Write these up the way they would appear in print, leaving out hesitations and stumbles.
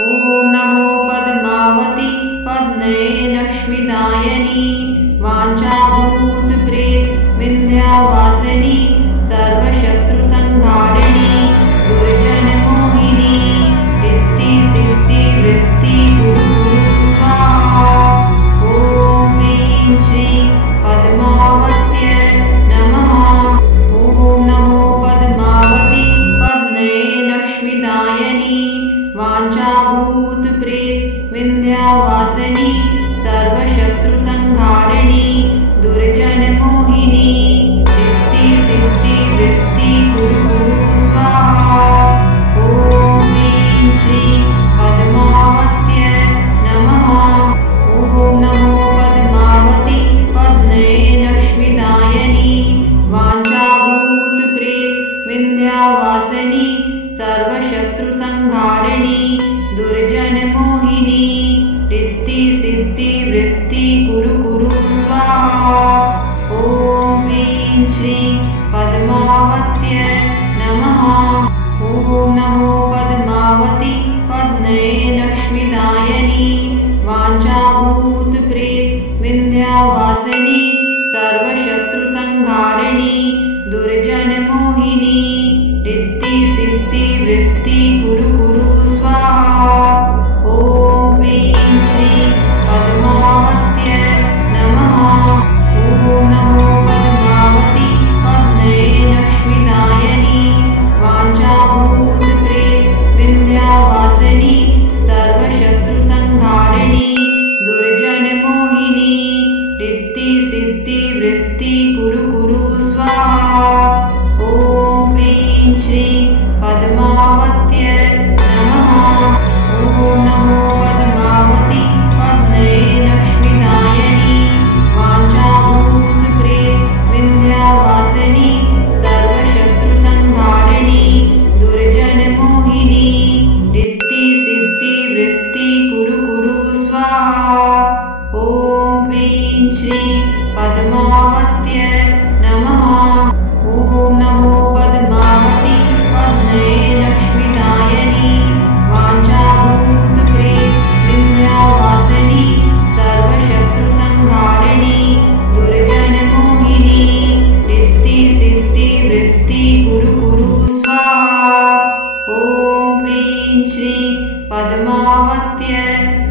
ॐ नमो पद्मावती पद्मये लक्ष्मीदायिनी वाञ्छाभूतप्रे विन्ध्यवासिनी सर्वशत्रुसंहारिणी दुर्जनमोहिनी रिद्धिसिद्धिवृत्ति कुरु स्वाहा। ॐ क्लीं श्रीं पद्मावत्यै नमः। ॐ नमो पद्मावती पद्मये लक्ष्मीदायिनी वाञ्छाभूतप्रे विन्ध्यवासिनी सर्वशत्रुसंहारिणी दुर्जनमोहिनी रिद्धिसिद्धिवृत्ति कुरु स्वाहा। ॐ क्लीं श्रीं पद्मावत्यै नमः। ॐ नमो पद्मावती पद्मये लक्ष्मीदायिनी वाञ्छाभूतप्रे विन्ध्यवासिनी सर्वशत्रुसंहारिणी दुर्जनमोहिनी रिद्धिसिद्धिवृत्ति कुरु स्वाहा। ॐ क्लीं श्रीं पद्मावत्यै नमः। ॐ नमो पद्मावती पद्मये लक्ष्मीदायिनी वाञ्छाभूतप्रे विन्ध्यवासिनी सर्वशत्रुसंहारिणी दुर्जनमोहिनी रिद्धिसिद्धिवृत्ति कुरु स्वाहा। ॐ क्लीं श्रीं पद्मावत्यै नमः। ॐ नमो पद्मावती पद्मये लक्ष्मीदायिनी वाञ्छाभूतप्रे विन्ध्यवासिनी सर्वशत्रुसंहारिणी दुर्जनमोहिनी रिद्धिसिद्धिवृत्ति कुरु स्वाहा। ॐ क्लीं श्रीं पद्मावत्यै नमः। ॐ नमो पद्मावती पद्मये लक्ष्मीदायिनी वाञ्छाभूतप्रे विन्ध्यवासिनी सर्वशत्रुसंहारिणी दुर्जनमोहिनी रिद्धिसिद्धिवृत्ति कुरु स्वाहा। ॐ क्लीं श्रीं पद्मावत्यै नमः। ॐ नमो पद्मावती पद्मये लक्ष्मीदायिनी वाञ्छाभूतप्रे विन्ध्यवासिनी सर्वशत्रुसंहारिणी दुर्जनमोहिनी रिद्धिसिद्धिवृत्ति कुरु स्वाहा। ॐ क्लीं श्रीं पद्मावत्यै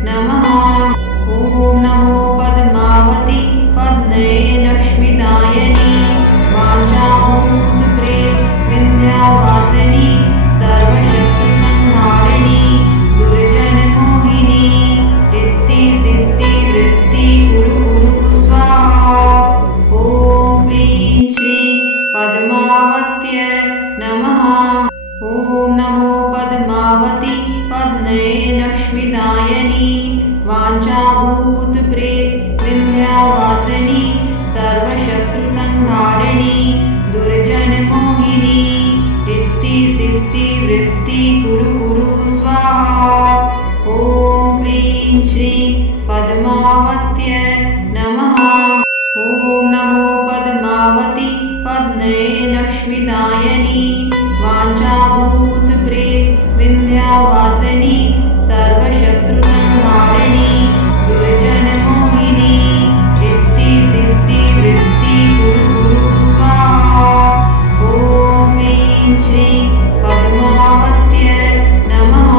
नमः। ॐ नमो पद्मावती पद्मये लक्ष्मीदायिनी वाञ्छाभूतप्रे विन्ध्यवासिनी सर्वशत्रुसंहारिणी दुर्जनमोहिनी रिद्धिसिद्धिवृत्ति कुरु स्वाहा। ॐ क्लीं श्रीं पद्मावत्यै नमः। ॐ नमो पद्मावती पद्मये लक्ष्मीदायिनी वाञ्छाभूतप्रे विन्ध्यवासिनी सर्वशत्रुसंहारिणी दुर्जनमोहिनी रिद्धिसिद्धिवृत्ति कुरु स्वाहा। ॐ क्लीं श्रीं पद्मावत्यै नमः। ॐ नमो पद्मावती पद्मये लक्ष्मीदायिनी वाञ्छाभूतप्रे विन्ध्यवासिनी सर्वशत्रुसंहारिणी दुर्जनमोहिनी रिद्धिसिद्धिवृत्ति कुरु स्वाहा। ॐ क्लीं श्रीं पद्मावत्यै नमः।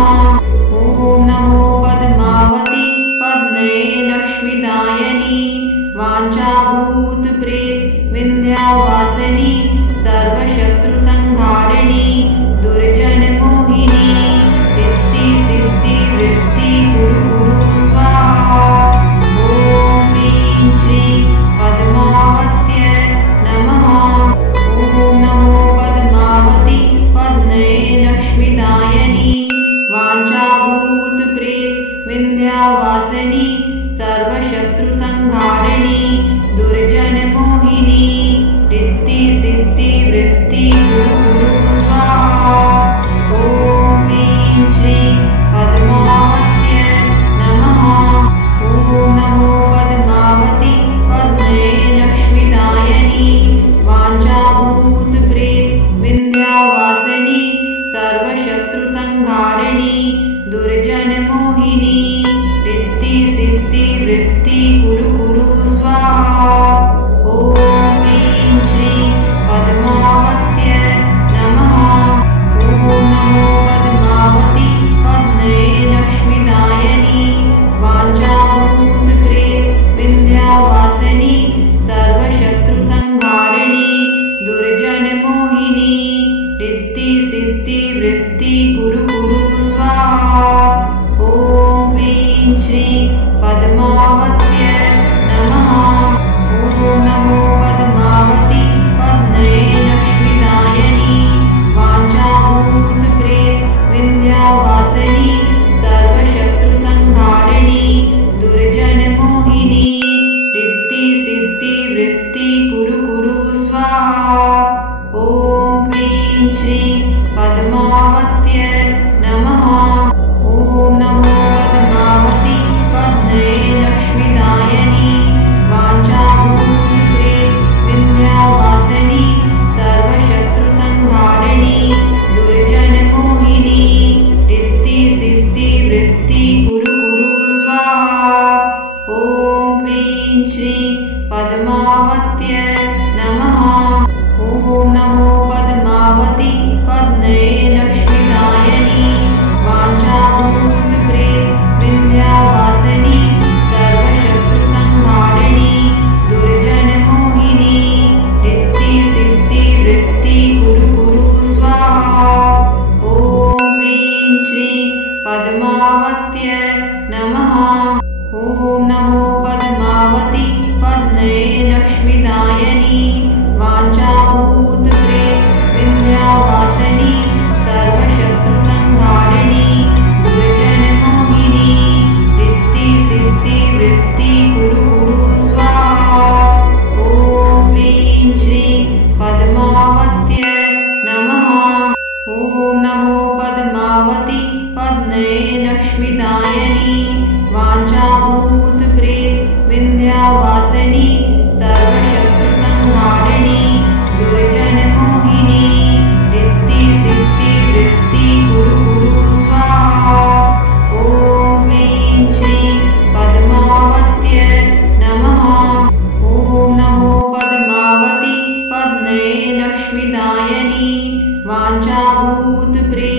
ॐ नमो पद्मावती पद्मये लक्ष्मीदायिनी वाञ्छाभूतप्रे विन्ध्यवासिनी सर्वशत्रुसंहारिणी दुर्जनमोहिनी रिद्धिसिद्धिवृत्ति कुरु स्वाहा। ॐ क्लीं श्रीं पद्मावत्यै नमः। ॐ नमो पद्मावती पद्मये लक्ष्मीदायिनी वाञ्छाभूतप्रे विन्ध्यवासिनी सर्वशत्रुसंहारिणी दुर्जनमोहिनी रिद्धिसिद्धिवृत्ति कुरु स्वाहा। ॐ क्लीं श्रीं पद्मावत्यै नमः। ॐ नमो पद्मावती पद्मये लक्ष्मीदायिनी वाञ्छाभूतप्रे विन्ध्यवासिनी सर्वशत्रुसंहारिणी दुर्जन कुरु कुरु स्वाहा। ॐ ह्रीं श्रीं पद्मावत्यै नमः। ॐ नमो पद्मावती पद्मये लक्ष्मीदायिनी वाञ्छाभूतप्रे विन्ध्यवासिनी सर्वशत्रुसंहारिणी दुर्जनमोहिनी रिद्धि सिद्धि वृद्धि कुरु कुरु स्वाहा। ॐ ह्रीं श्रीं पद्मावत्यै नमः। ॐ नमो पद्मावती पद्मये लक्ष्मीदायिनी वाञ्छाभूतप्रे विन्ध्यवासिनी सर्वशत्रुसंहारिणी दुर्जनमोहिनी रिद्धि सिद्धि वृद्धि कुरु कुरु स्वाहा। ॐ ह्रीं श्रीं पद्मावत्यै नमः। ॐ नमो पद्मावती पद्मये लक्ष्मीदायिनी वाञ्छाभूतप्रे विन्ध्यवासिनी सर्वशत्रुसंहारिणी दुर्जनमोहिनी रिद्धि सिद्धि वृद्धि कुरु कुरु स्वाहा। ॐ ह्रीं श्रीं पद्मावत्यै नमः। ॐ नमो पद्मावती पद्मये लक्ष्मीदायिनी वाञ्छाभूतप्रे विन्ध्यवासिनी सर्वशत्रुसंहारिणी दुर्जनमोहिनी रिद्धि सिद्धि वृद्धि कुरु कुरु स्वाहा। ॐ ह्रीं श्रीं पद्मावत्यै नमः। ॐ नमो पद्मावती पद्मये लक्ष्मीदायिनी वाञ्छाभूतप्रे विन्ध्यवासिनी सर्वशत्रुसंहारिणी दुर्जनमोहिनी रिद्धि सिद्धि वृद्धि कुरु कुरु स्वाहा। ॐ ह्रीं श्रीं पद्मावत्यै नमः। ॐ नमो पद्मावती पद्मये लक्ष्मीदायिनी वाञ्छाभूतप्रे विन्ध्यवासिनी सर्वशत्रुसंहारिणी दुर्जनमोहिनी रिद्धि सिद्धि वृद्धि कुरु कुरु स्वाहा। ॐ ह्रीं श्रीं पद्मावत्यै नमः। ॐ नमो पद्मावती पद्मये लक्ष्मीदायिनी वाञ्छाभूतप्रे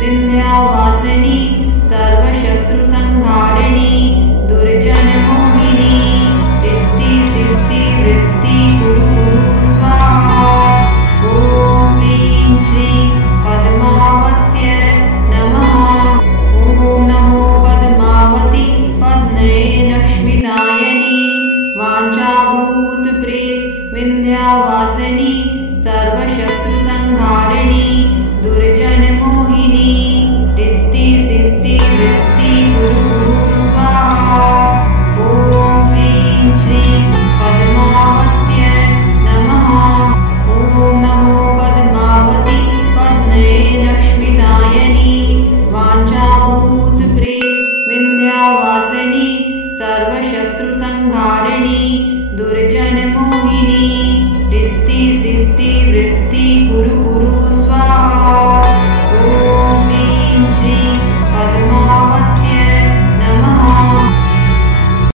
विन्ध्यवासिनी सर्वशत्रुसंहारिणी दुर्जनमोहिनी रिद्धि सिद्धि वृद्धि कुरु कुरु स्वाहा। ॐ ह्रीं श्रीं पद्मावत्यै नमः। ॐ नमो पद्मावती पद्मये लक्ष्मीदायिनी वाञ्छाभूतप्रे विन्ध्यवासिनी सर्वशत्रुसंहारिणी दुर्जनमोहिनी रिद्धि सिद्धि वृद्धि कुरु कुरु स्वाहा। ॐ ह्रीं श्रीं पद्मावत्यै नमः। ॐ नमो पद्मावती पद्मये लक्ष्मीदायिनी वाञ्छाभूतप्रे विन्ध्यवासिनी सर्वशत्रुसंहारिणी दुर्जनमोहिनी